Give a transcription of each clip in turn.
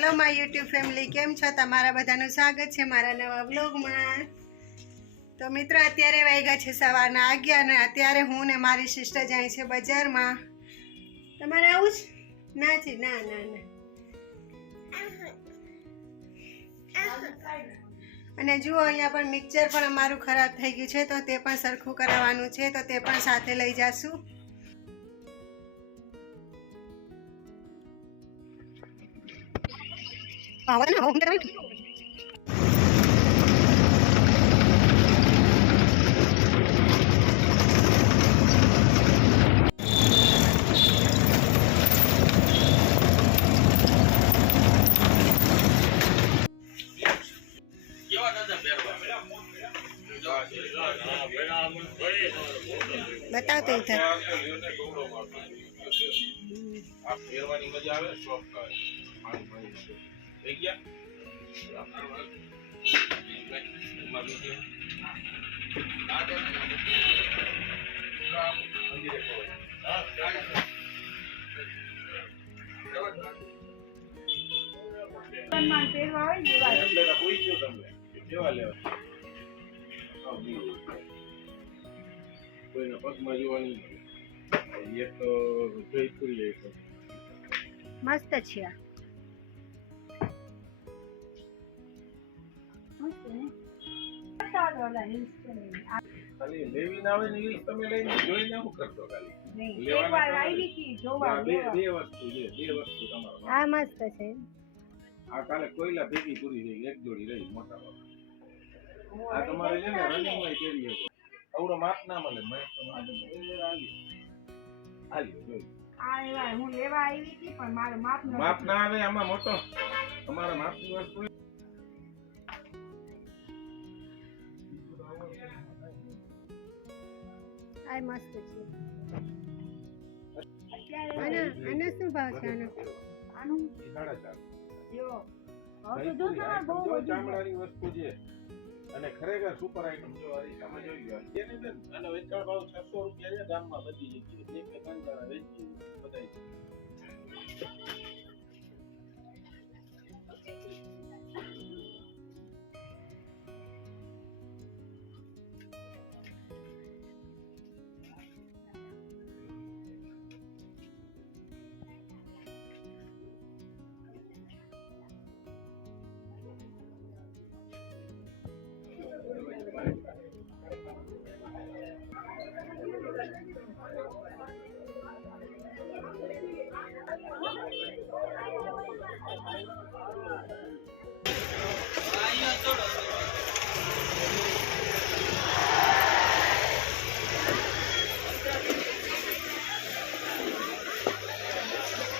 Hello my YouTube family, કેમ છો? તમારા બધાનું સ્વાગત છે મારા નવા વ્લોગમાં. તો મિત્રો, અત્યારે વાગ્યા છે સવારના 11 અને અત્યારે હું ને મારી સિસ્ટર જાય છે બજારમાં. તમારે આવું જ ના છે? ના ના ના. અને જુઓ, અહીંયા પણ મિક્સર પણ અમારું ખરાબ થઈ ગયું છે, તો તે પણ સરખું કરાવવાનું છે, તો તે પણ સાથે લઈ જાશું. बताओ तो इधर मस्त છે આ. ખાલી લેવી ના આવે ને એ તમે લઈને જોઈને શું કરશો? ખાલી બે વસ્તુ તમારો. આ મસ્ત છે. આ કાલે કોયલા ભેગી પૂરી થઈ, એક જોડી રહી મોટા મોટા. આ તમારે છે ને રનિંગ માં કેરી હતો. આવડો માપ ના મળે. મેં તો હું લેવા આવી હતી પણ મારું માપ ના આવે આમાં. મોટો તમારા માપની વસ્તુ આ મસ્ત છે. આના શું ભાવ છે? આનું 4.5. ચામડાની વસ્તુ છે અને ખરેખર સુપર આઈટમ જો તમે જોઈ ગયો. જેને બેન આનો વેચાણ ભાવ 600 રૂપિયા છે ગામમાં બધી જગ્યાએ. એક કે ત્રણ જણા વેચી બધાય.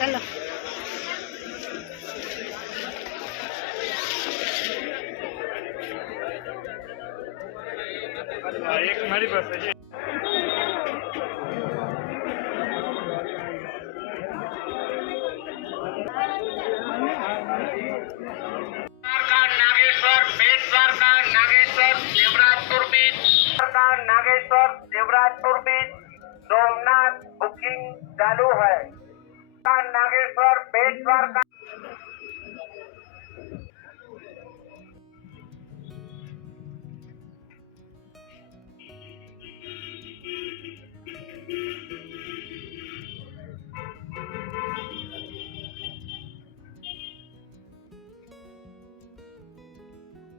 ચલો. એક મારી પાસે છે. देवराजपुर बीच सोमनाथ बुकिंग चालू है. नागेश्वर बेट द्वारका.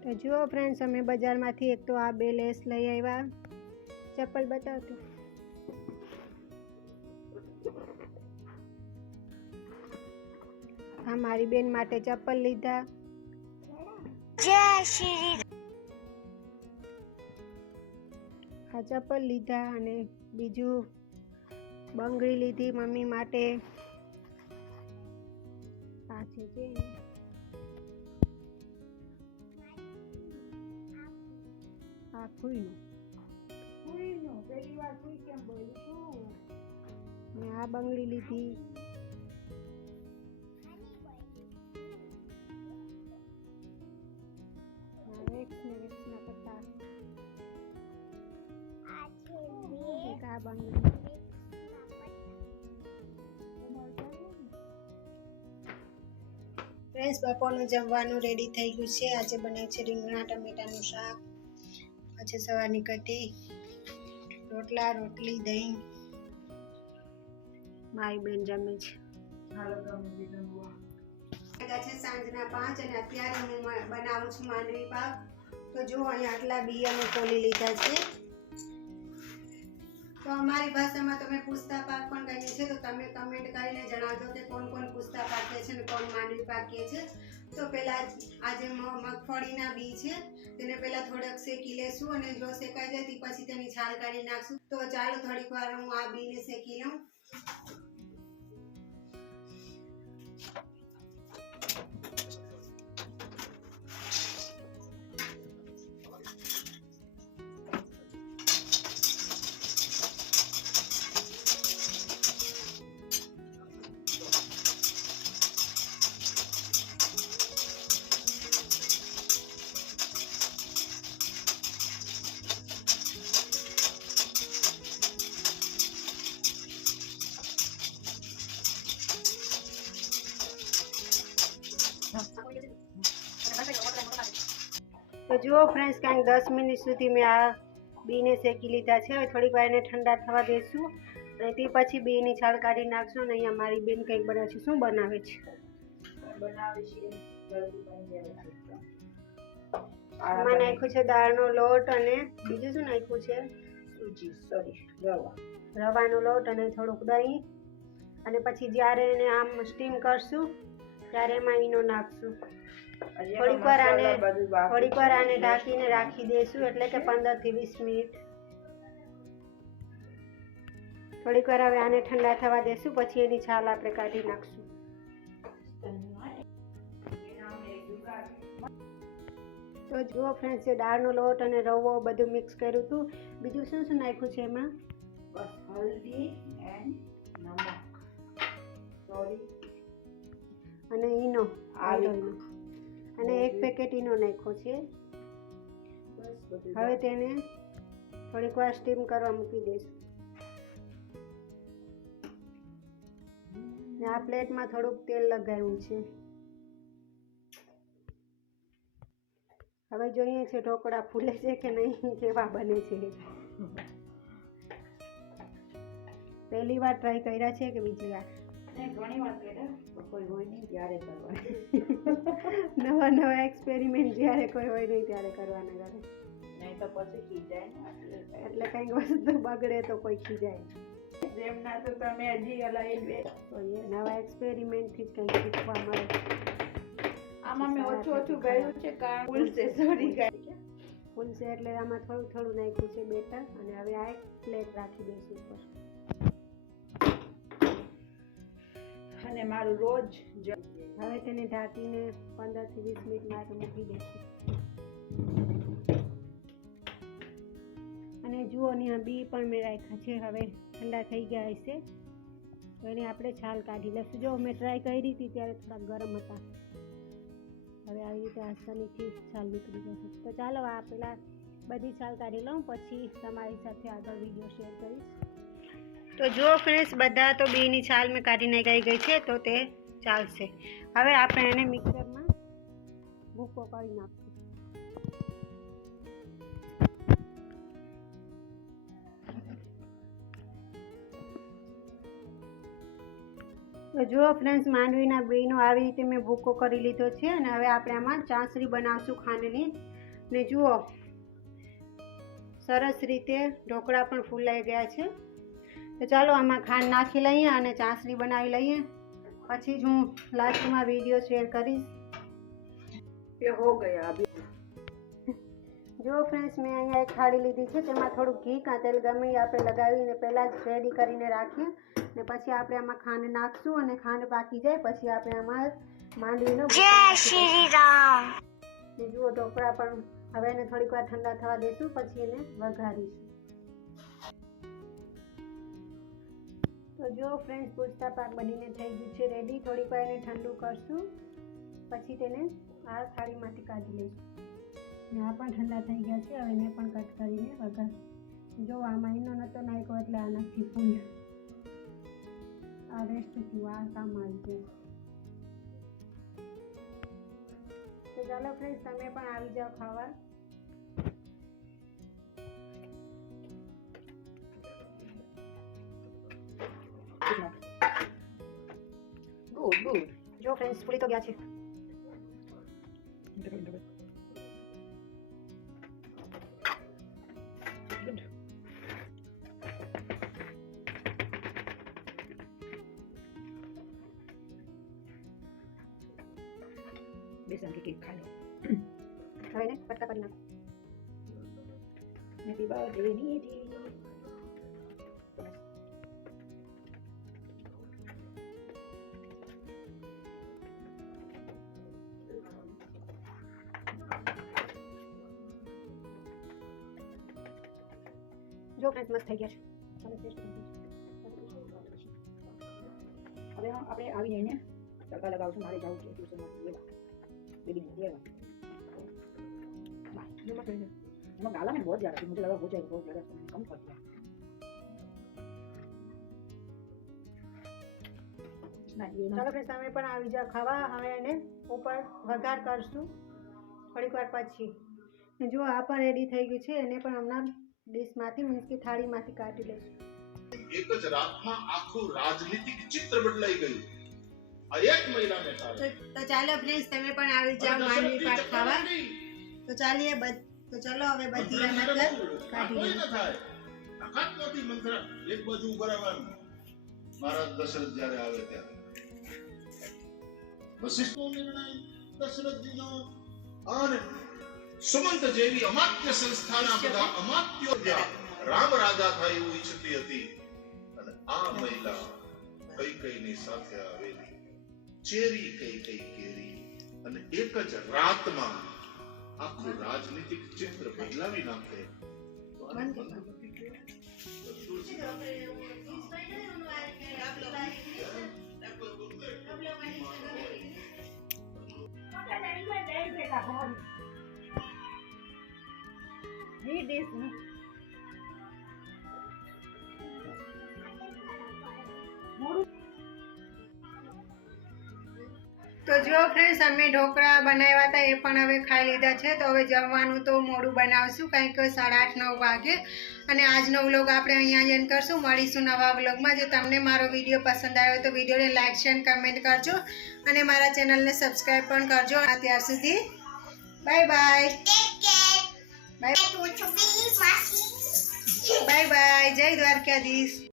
તો જુઓ ફ્રેન્ડ્સ, અમે બજારમાંથી એક તો આ 2 લેસ લઈ આવ્યા. ચપ્પલ બતાવતો. હા, મારી બેન માટે ચપ્પલ લીધા. આ ચપ્પલ લીધા અને બીજું બંગડી લીધી મમ્મી માટે. આ છે જે આ ફૂઈનું પહેલી વાર ફૂઈ કેમ બોલું છું. મેં આ બંગડી લીધી. વેક્સના પત્તા. એક આ બંગડી. ફ્રેન્ડ્સ, બપોરનું જમવાનું રેડી થઈ ગયું છે. આજે બનાવ્યું છે રીંગણા ટમેટાનું શાક, પછી સવારની કઢી, રોટલા, રોટલી, દહીં. મારી બેન જમે છે. છે સાંજના 5 અને અત્યારે હું બનાવું છું માંડવી પાક. તો જો અહીંયા આટલા બિયાને તોલી લીધા છે. તો અમારી ભાષામાં તમે પૂછતા પાક પણ કહીએ છીએ, તો તમે કમેન્ટ કરીને જણાવજો કે કોણ કોણ પૂછતા પાક કહે છે અને કોણ માંડવી પાક કહે છે. તો પહેલાં આજે મગફળીના બી છે તેને પહેલાં થોડાક શેકી લેશું અને જો શેકાઈ જાય પછી તેની છાલ કાઢી નાખશું. તો ચાલો થોડીક વાર હું આ બીને શેકી લઉં. તો જુઓ ફ્રેન્ડ્સ, કાંઈક 10 મિનિટ સુધી મેં આ બીને શેકી લીધા છે. હવે થોડીક વાર એને ઠંડા થવા દઈશું અને તે પછી બીની છાલ કાઢી નાખશું. અને અહીંયા મારી બેન કંઈક બનાવે છે. શું બનાવે છે? આમાં નાખ્યું છે દાળનો લોટ અને બીજું શું નાખ્યું છે? રવાનો લોટ અને થોડુંક દહીં. અને પછી જ્યારે એને આમ સ્ટીમ કરશું ત્યારે એમાં ઈનો નાખશું. થોડીક વાર આને ઢાંકીને રાખી દઈશું, એટલે કે 15 થી 20 મિનિટ. થોડીક વાર હવે આને ઠંડા થવા દઈશું, પછી એની છાલ આપણે કાઢી નાખશું. તો જુઓ ફ્રેન્ડ્સ, એ દાળનો લોટ અને રવો બધું મિક્સ કર્યું હતું. બીજું શું શું નાખ્યું છે એમાં? બસ હલ્દી એન્ડ નમક, અને ઈનો, અને 1 પેકેટ ઈનો નાખ્યો છે. હવે તેને થોડીક વાર સ્ટીમ કરવા મૂકી દઈશું. આ પ્લેટમાં થોડુંક તેલ લગાવ્યું છે. હવે જોઈએ છે ઢોકળા ફૂલે છે કે નહીં, કેવા બને છે. પહેલી વાર ટ્રાય કર્યા છે કે બીજી વાર? ઘણી વાર કર્યા, કોઈ હોય નહીં ત્યારે કરવાના. નવા એક્સપેરિમેન્ટ જ્યારે કોઈ હોય નહીં ત્યારે કરવાના ઘરે. નહીં તો પછી ખીજાય ને. એટલે કંઈક વસ્તુ બગડે તો કોઈ ખીજાય. જેમના તો તમે હજી હલાવી તો એ નવા એક્સપેરિમેન્ટથી જ કંઈક શીખવા મળે. આમાં મેં ઓછું કર્યું છે કારણ ફૂલશે સોરી ગાય ફૂલશે એટલે આમાં થોડું થોડું નાખ્યું છે બેટર. અને હવે આ એક પ્લેટ રાખી દઈશું ઉપર. અને મારું રોજ હવે તેને ઢાંકીને 15 થી 20 મિનિટ માટે મૂકી દઈશું. અને જુઓ અહીંયા બી પણ મેં રાખ્યા છે. હવે ઠંડા થઈ ગયા હશે તો એને આપણે છાલ કાઢી લઈશું. જો મેં ટ્રાય કરી હતી ત્યારે થોડા ગરમ હતા. હવે આવી રીતે આસાનીથી છાલ નીકળી જશે. તો ચાલો આ પહેલાં બધી છાલ કાઢી લઉં, પછી તમારી સાથે આગળ વિડીયો શેર કરીશ. તો જુઓ ફ્રેન્ડ્સ, બધા તો બીની છાલ મેં કાઢીને ગઈ છે, તો તે ચાલશે. હવે આપણે એને મિક્સરમાં ભૂકો કરી નાખશું. તો જુઓ ફ્રેન્ડ્સ, માંડવીના બીનો આવી રીતે મેં ભૂકો કરી લીધો છે. અને હવે આપણે આમાં ચાસણી બનાવશું ખાંડની. ને જુઓ સરસ રીતે ઢોકળા પણ ફૂલાઈ ગયા છે. તો ચાલો આમાં ખાંડ નાખી લઈએ અને ચાસણી બનાવી લઈએ. પછી જ હું લાસ્ટમાં વિડીયો શેર કરીશ. એ હો ગયા. જો ફ્રેન્ડ્સ, મેં અહીંયા એક થાળી લીધી છે. તેમાં થોડુંક ઘી કાં તેલ ગમે આપણે લગાવીને પહેલાં જ રેડી કરીને રાખીએ. ને પછી આપણે આમાં ખાંડ નાખશું અને ખાંડ પાકી જાય પછી આપણે આમાં માંડવીનો જય શ્રી રામ. જુઓ ઢોકળા પણ હવે એને થોડીક વાર ઠંડા થવા દઈશું, પછી એને વઘારીશું. તો જો ફ્રેન્ડ્સ, પૂછતા પાક બનીને થઈ ગયું છે રેડી. થોડીક વાર એને ઠંડુ કરશું, પછી તેને આ થાળીમાંથી કાઢી લઈશું. ને આ પણ ઠંડા થઈ ગયા છે. હવે એને પણ કટ કરીને વઘાર. જો આમાં ઈનો નહોતો નાખ્યો એટલે આ નથી ફૂલ. આ વેસ્ટ થયું, આ કામ આવી જાય. ચાલો ફ્રેન્ડ્સ તમે પણ આવી જાઓ ખાવા. ગુડ. જો ફ્રેન્ડ્સ પૂરી તો ગયા છે. બેસન કે કેક ખાઈ લો. હવે ને પટકા કરી નાખો. હેપી બર્થડે નિધિ. જો ફ્રેન્ડ્સ મસ્ત થઈ ગયા છે. ચાલો ટેસ્ટ કરી દઈએ. હવે આપણે આવીને એને તડકા લગાવશું. મારે જવું છે ટ્યુશનમાં લેવા બેબીને લેવા. નમક લઈ લો. नमक डाला मैंने बहुत ज़्यादा, फिर मुझे लगा हो जाएगा बहुत ज़्यादा, तो मैंने कम कर दिया. ચાલો ફ્રેન્ડ્સ તમે પણ આવી જાઓ ખાવા. હવે એને ઉપર વઘાર કરશું થોડીક વાર પછી. જો આ પણ રેડી થઈ ગયું છે. એને પણ હમણાં ડીશમાંથી મીન્સ કે થાળીમાંથી કાઢી લઈશું. એક જ રાતમાં આખું રાજનીતિક ચિત્ર બદલાઈ ગયું આ એક મહિનાને કારણે. તો ચાલો પ્લીઝ તમે પણ આવી જાઓ માનવી પાક ખાવા. તો ચાલીએ તો ચલો હવે બધી મતલબ કાઢી કોઈ લઈએ. ન થાય તાકાત નથી મંત્ર એક બાજુ ઉભા રહેવાનું. મહારાજ દશરથ જ્યારે આવે ત્યારે વશિષ્ઠનો નિર્ણય દશરથજીનો અને સુમંત જેવી અમાત્ય સંસ્થાના બધા અમાત્યો જ્યાં રામ રાજા થાય એવું ઈચ્છતી હતી અને આ મહિલા કૈકેયીની સાથે આવેલી ચેરી કૈકેયી કેરી અને એક જ રાતમાં આખું રાજનીતિક ચિત્ર બદલાવી નાખે તો આને બંધ નથી કહેવાય. Read this. તો જો ફ્રેન્ડ્સ અમે ઢોકળા બનાવ્યા હતા એ પણ હવે ખાઈ લીધા છે. તો હવે જમવાનું તો મોડું બનાવશું કંઈક 8:30-9 વાગે. અને આજનો વ્લોગ આપણે અહીંયા જ એન્ડ કરશું. મળીશું નવા વ્લોગમાં. જો તમને મારો વિડીયો પસંદ આવ્યો તો વિડીયોને લાઇક શેર કમેન્ટ કરજો અને મારા ચેનલને સબસ્ક્રાઈબ પણ કરજો. ત્યાર સુધી બાય બાય. Bye bye. જય દ્વારકાધીશ.